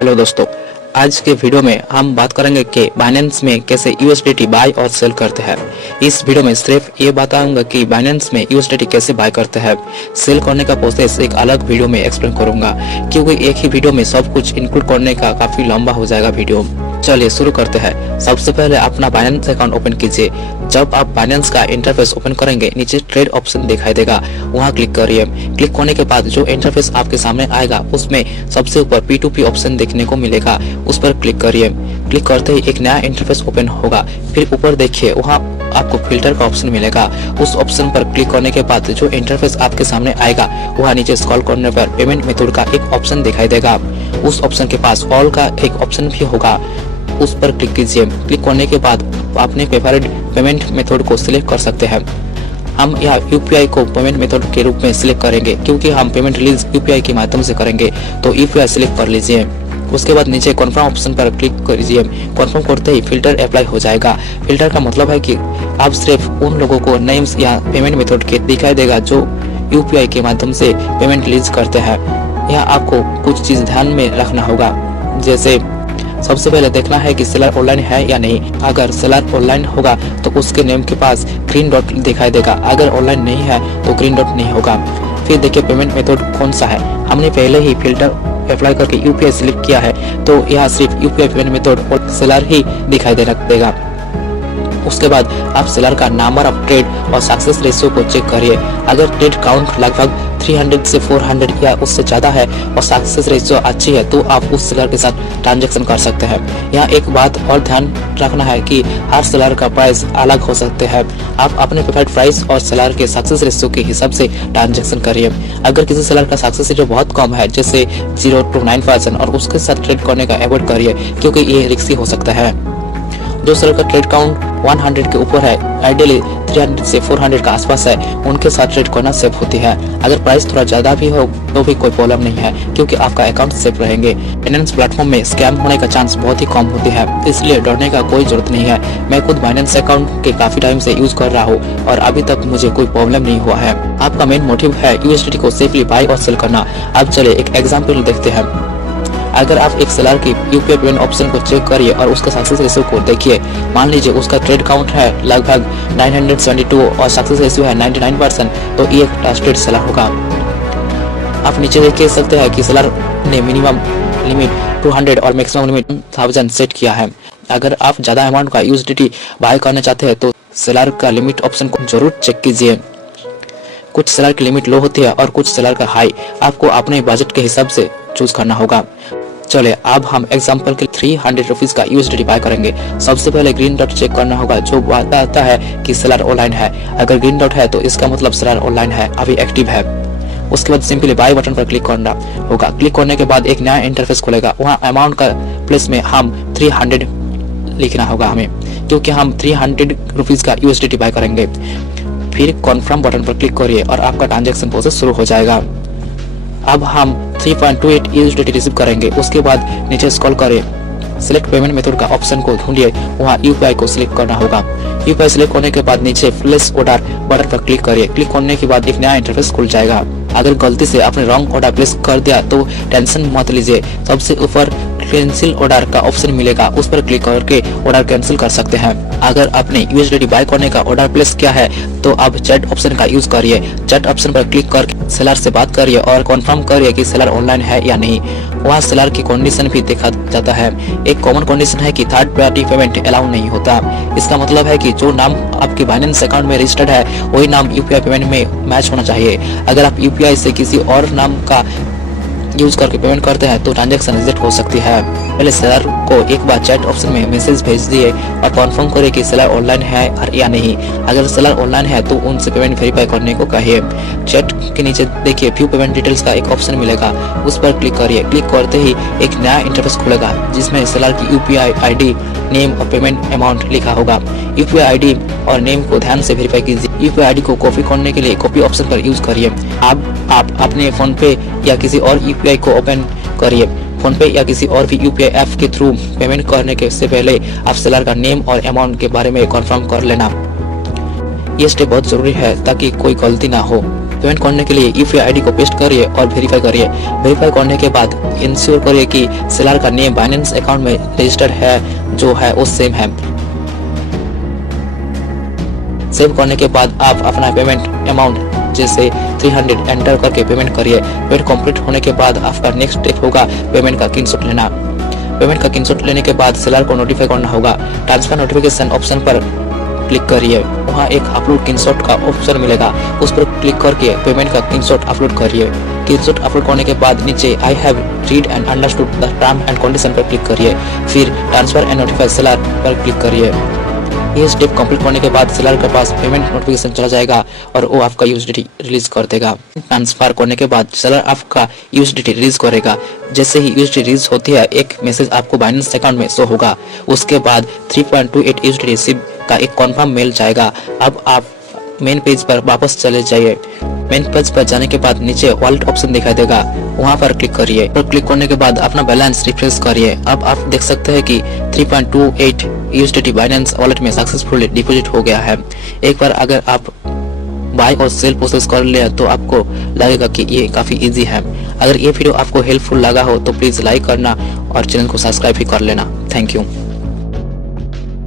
Hello दोस्तों, आज के वीडियो में हम बात करेंगे कि बाइनेंस में कैसे यूएसडीटी बाय और सेल करते हैं। इस वीडियो में सिर्फ ये बताऊंगा कि बाइनेंस में यूएसडीटी कैसे बाय करते हैं। सेल करने का प्रोसेस एक अलग वीडियो में एक्सप्लेन करूंगा, क्योंकि एक ही वीडियो में सब कुछ इंक्लूड करने का काफी लंबा हो जाएगा वीडियो। चलिए शुरू करते हैं। सबसे पहले अपना बाइनेंस अकाउंट ओपन कीजिए। जब आप बाइनेंस का इंटरफेस ओपन करेंगे, नीचे ट्रेड ऑप्शन दिखाई देगा, वहां क्लिक करिए। क्लिक करने के बाद जो इंटरफेस आपके सामने आएगा उसमें सबसे ऊपर P2P ऑप्शन देखने को मिलेगा, उस पर क्लिक करिए। क्लिक करते ही एक नया इंटरफेस ओपन होगा। फिर ऊपर देखिए, वहां आपको फिल्टर का ऑप्शन मिलेगा। उस ऑप्शन पर क्लिक करने के बाद जो इंटरफेस आपके सामने आएगा, वहां नीचे स्क्रॉल करने पर पेमेंट मेथड का एक ऑप्शन दिखाई देगा। उस ऑप्शन के पास ऑल का एक ऑप्शन भी होगा, उस पर क्लिक कीजिए। क्लिक करने के बाद अपने फेवरेट पेमेंट मेथड को सिलेक्ट कर सकते हैं। हम यहाँ यूपीआई को पेमेंट मेथड के रूप में सिलेक्ट करेंगे, क्योंकि हम पेमेंट रिलीज यूपीआई के माध्यम से करेंगे, तो यूपीआई सिलेक्ट कर लीजिए। उसके बाद नीचे कन्फर्म ऑप्शन पर क्लिक कीजिए। कन्फर्म करते ही फिल्टर अप्लाई हो जाएगा। फिल्टर का मतलब है कि आप सिर्फ उन लोगों को नेम्स या पेमेंट मेथड के दिखाई देगा जो यूपीआई के माध्यम से पेमेंट रिलीज करते हैं। यहाँ आपको कुछ चीज ध्यान में रखना होगा, जैसे सबसे पहले देखना है कि सेलर ऑनलाइन है या नहीं। अगर सेलर ऑनलाइन होगा तो उसके नेम के पास ग्रीन डॉट दिखाई देगा, अगर ऑनलाइन नहीं है तो ग्रीन डॉट नहीं होगा। फिर देखिए पेमेंट मेथड कौन सा है। हमने पहले ही फिल्टर अप्लाई करके यूपीआई सिलेक्ट किया है, तो यहाँ सिर्फ यूपीआई पेमेंट मेथड और सेलर ही दिखाई देगा। उसके बाद आप सेलर का नंबर ऑफ ट्रेड और सक्सेस रेशियो को चेक करिए। अगर ट्रेड काउंट लगभग 300 से 400 या उससे ज्यादा है और सक्सेस रेशियो अच्छी है, तो आप उस सेलर के साथ ट्रांजैक्शन कर सकते हैं। यहाँ एक बात और ध्यान रखना है कि हर सेलर का प्राइस अलग हो सकते हैं। आप अपने प्रेफर्ड प्राइस और सेलर के सक्सेस रेशियो के हिसाब से ट्रांजैक्शन करिए। अगर किसी सेलर का सक्सेस रेशियो बहुत कम है, जैसे 0 to 9%, और उसके साथ ट्रेड करने का अवॉइड करिए, क्योंकि ये रिस्की हो सकता है। जो सेलर का ट्रेड काउंट 100 के ऊपर है, आइडियली 300 से 400 का आसपास है, उनके साथ ट्रेड करना सेफ होती है। अगर प्राइस थोड़ा ज्यादा भी हो तो भी कोई प्रॉब्लम नहीं है, क्योंकि आपका अकाउंट सेफ रहेंगे। फाइनेंस प्लेटफॉर्म में स्कैम होने का चांस बहुत ही कम होती है, इसलिए डरने का कोई जरूरत नहीं है। मैं खुद फाइनेंस अकाउंट के काफी टाइम से यूज कर रहा हूँ और अभी तक मुझे कोई प्रॉब्लम नहीं हुआ है। आपका मेन मोटिव है यूएसडीटी को सेफली बाय और सेल करना। अब चले एक एग्जाम्पल देखते हैं। अगर आप एक सेलर की यूपीआई पेमेंट ऑप्शन को चेक करिए और उसका सक्सेस रेशियो को देखिए। मान लीजिए उसका ट्रेड काउंट है लगभग 972 और सक्सेस रेशियो है 99%, तो ये एक ट्रस्टेड सेलर होगा। आप नीचे देख सकते हैं कि सेलर ने मिनिमम लिमिट 200 और मैक्सिमम लिमिट 1000 सेट किया है। अगर आप ज्यादा अमाउंट का यूएसडीटी बाय करना चाहते हैं तो सेलर का लिमिट ऑप्शन को जरूर चेक कीजिए। कुछ सेलर की लिमिट लो होती है और कुछ सेलर का हाई। आपको अपने बजट के हिसाब से चूज करना होगा। चले अब हम एग्जांपल के 300 रुपीज का यूएसडीटी बाय करेंगे। सबसे पहले ग्रीन डॉट चेक करना होगा, जो बताता है कि सेलर ऑनलाइन है। अगर ग्रीन डॉट है तो इसका मतलब सेलर ऑनलाइन है, अभी एक्टिव है। उसके बाद सिंपली बाय बटन पर क्लिक करना होगा। क्लिक करने के बाद एक नया इंटरफेस खुलेगा। वहाँ अमाउंट का प्लेस में हम 300 लिखना होगा हमें, क्योंकि हम 300 रुपीज का यूएसडीटी बाय करेंगे। फिर कन्फर्म बटन पर क्लिक करिए और आपका ट्रांजैक्शन प्रोसेस शुरू हो जाएगा। अब हम 3.28 यूएसडीटी रिसीव करेंगे। उसके बाद नीचे स्क्रॉल करें, सिलेक्ट पेमेंट मेथड का ऑप्शन को ढूंढिए, वहाँ यूपीआई को सिलेक्ट करना होगा। यूपीआई सिलेक्ट करने के बाद नीचे प्लेस ऑर्डर बटन पर क्लिक करिए। क्लिक करने के बाद एक नया इंटरफेस खुल जाएगा। अगर गलती से आपने रॉन्ग ऑर्डर प्लेस कर दिया तो टेंशन मत लीजिए। सबसे ऊपर कैंसिल ऑर्डर का ऑप्शन मिलेगा, उस पर क्लिक करके ऑर्डर कैंसिल कर सकते हैं। अगर आपने यूएसडीटी बाय करने का ऑर्डर प्लेस किया है तो आप चैट ऑप्शन का यूज करिए। चैट ऑप्शन पर क्लिक करके सेलर से बात करिए और कंफर्म करिए कि सेलर ऑनलाइन है या नहीं। वहाँ सेलर की कंडीशन भी देखा जाता है। एक कॉमन कंडीशन है कि थर्ड पार्टी पेमेंट अलाउ नहीं होता। इसका मतलब है कि जो नाम आपके बाइनेंस अकाउंट में रजिस्टर्ड है वही नाम यूपीआई पेमेंट में मैच होना चाहिए। अगर आप यूपीआई से किसी और नाम का यूज करके पेमेंट करते हैं तो ट्रांजैक्शन रिजेक्ट हो सकती है। पहले सेलर को एक बार चैट ऑप्शन में मैसेज भेज दिए और कंफर्म करें कि सेलर ऑनलाइन है या नहीं। अगर सेलर ऑनलाइन है तो उनसे पेमेंट वेरीफाई करने को कहिए। चैट के नीचे देखिए व्यू पेमेंट डिटेल्स का एक ऑप्शन मिलेगा, उस पर क्लिक करिए। क्लिक करते ही एक नया इंटरफेस खुलेगा, जिसमें सेलर की यूपीआई आईडी, नेम और पेमेंट अमाउंट लिखा होगा। यूपीआई आईडी और नेम को ध्यान से वेरीफाई कीजिए। यूपीआई आईडी को कॉपी करने के लिए कॉपी ऑप्शन पर यूज करिए। आप अपने फोन पे या किसी और यूपीआई को ओपन करिए। फोन पे या किसी और भी यूपीआई ऐप के थ्रू पेमेंट करने के से पहले आप सेलर का नेम और अमाउंट के बारे में कंफर्म कर लेना। ये स्टेप बहुत जरूरी है ताकि कोई गलती ना हो। पेमेंट करने के लिए यूपीआई आईडी को पेस्ट करिए और वेरीफाई करिए। वेरीफाई करने के बाद इंश्योर करिए कि सेलर का नेम बाइनेंस अकाउंट में रजिस्टर्ड है जो है वो सेम है। सेव करने के बाद आप अपना पेमेंट अमाउंट जैसे 300 एंटर करके पेमेंट करिए। पेमेंट कंप्लीट होने के बाद आपका नेक्स्ट स्टेप होगा पेमेंट का स्क्रीनशॉट लेना। पेमेंट का स्क्रीनशॉट लेने के बाद सेलर को नोटिफाई करना होगा। ट्रांसफर नोटिफिकेशन ऑप्शन पर क्लिक करिए, वहाँ एक अपलोड स्क्रीनशॉट का ऑप्शन मिलेगा, उस पर क्लिक करके पेमेंट का स्क्रीनशॉट अपलोड करिए। स्क्रीनशॉट अपलोड करने के बाद नीचे I have read and understood the term and condition पर क्लिक करिए, फिर ट्रांसफर एंड नोटिफाई सेलर पर क्लिक करिए। ये स्टेप कंप्लीट करने के बाद सेलर के पास पेमेंट नोटिफिकेशन चला जाएगा और वो आपका यूएसडीटी रिलीज कर देगा। ट्रांसफर करने के बाद सेलर आपका यूएसडीटी रिलीज करेगा। जैसे ही यूएसडीटी रिलीज होती है एक मैसेज आपको बाइनेंस अकाउंट में शो होगा। उसके बाद 3.28 यूएसडीटी रिसीव का एक कन्फर्म मेल जाएगा। अब आप मेन पेज पर वापस चले जाइए। मेन पेज पर जाने के बाद नीचे वॉलेट ऑप्शन दिखाई देगा, वहां पर क्लिक करिए। पर क्लिक करने के बाद अपना बैलेंस रिफ्रेश करिए। अब आप देख सकते हैं कि 3.28 यूएसडीटी बाइनेंस वॉलेट में सक्सेसफुली डिपॉजिट हो गया है। एक बार अगर आप बाय और सेल प्रोसेस कर लिया तो आपको लगेगा कि ये काफी इजी है। अगर ये वीडियो आपको हेल्पफुल लगा हो तो प्लीज लाइक करना और चैनल को सब्सक्राइब भी कर लेना। Thank you.